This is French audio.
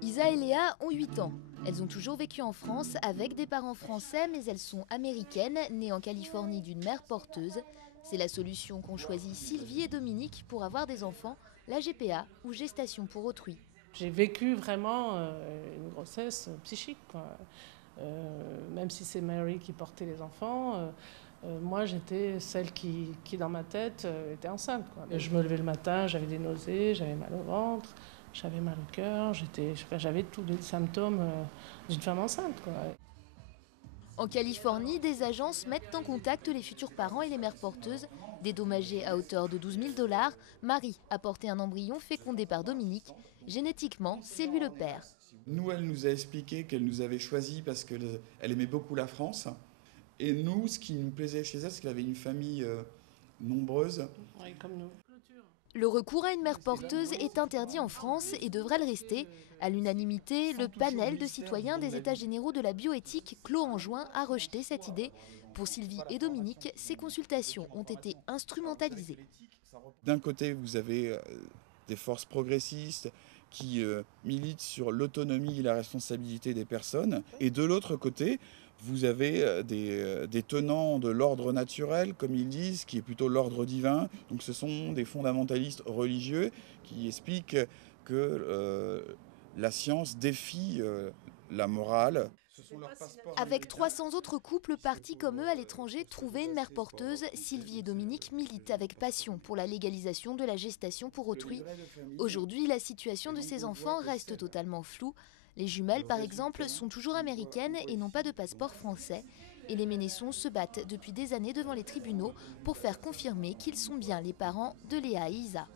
Isa et Léa ont 8 ans. Elles ont toujours vécu en France avec des parents français, mais elles sont américaines, nées en Californie d'une mère porteuse. C'est la solution qu'ont choisie Sylvie et Dominique pour avoir des enfants, la GPA ou gestation pour autrui. J'ai vécu vraiment une grossesse psychique, quoi. Même si c'est Mary qui portait les enfants, moi j'étais celle qui dans ma tête était enceinte, quoi. Je me levais le matin, j'avais des nausées, j'avais mal au ventre, j'avais mal au cœur, j'avais tous les symptômes d'une femme enceinte, quoi. En Californie, des agences mettent en contact les futurs parents et les mères porteuses. Dédommagée à hauteur de 12 000 $, Marie a porté un embryon fécondé par Dominique. Génétiquement, c'est lui le père. Nous, elle nous a expliqué qu'elle nous avait choisi parce qu'elle aimait beaucoup la France. Et nous, ce qui nous plaisait chez elle, c'est qu'elle avait une famille nombreuse. Oui, comme nous. Le recours à une mère porteuse est interdit en France et devrait le rester. À l'unanimité, le panel de citoyens des États généraux de la bioéthique clos en juin a rejeté cette idée. Pour Sylvie et Dominique, ces consultations ont été instrumentalisées. D'un côté, vous avez des forces progressistes qui militent sur l'autonomie et la responsabilité des personnes. Et de l'autre côté, vous avez des tenants de l'ordre naturel, comme ils disent, qui est plutôt l'ordre divin. Donc ce sont des fondamentalistes religieux qui expliquent que la science défie la morale. Avec 300 autres couples partis comme eux à l'étranger trouver une mère porteuse, Sylvie et Dominique militent avec passion pour la légalisation de la gestation pour autrui. Aujourd'hui, la situation de ces enfants reste totalement floue. Les jumelles, par exemple, sont toujours américaines et n'ont pas de passeport français. Et les Ménessons se battent depuis des années devant les tribunaux pour faire confirmer qu'ils sont bien les parents de Léa et Isa.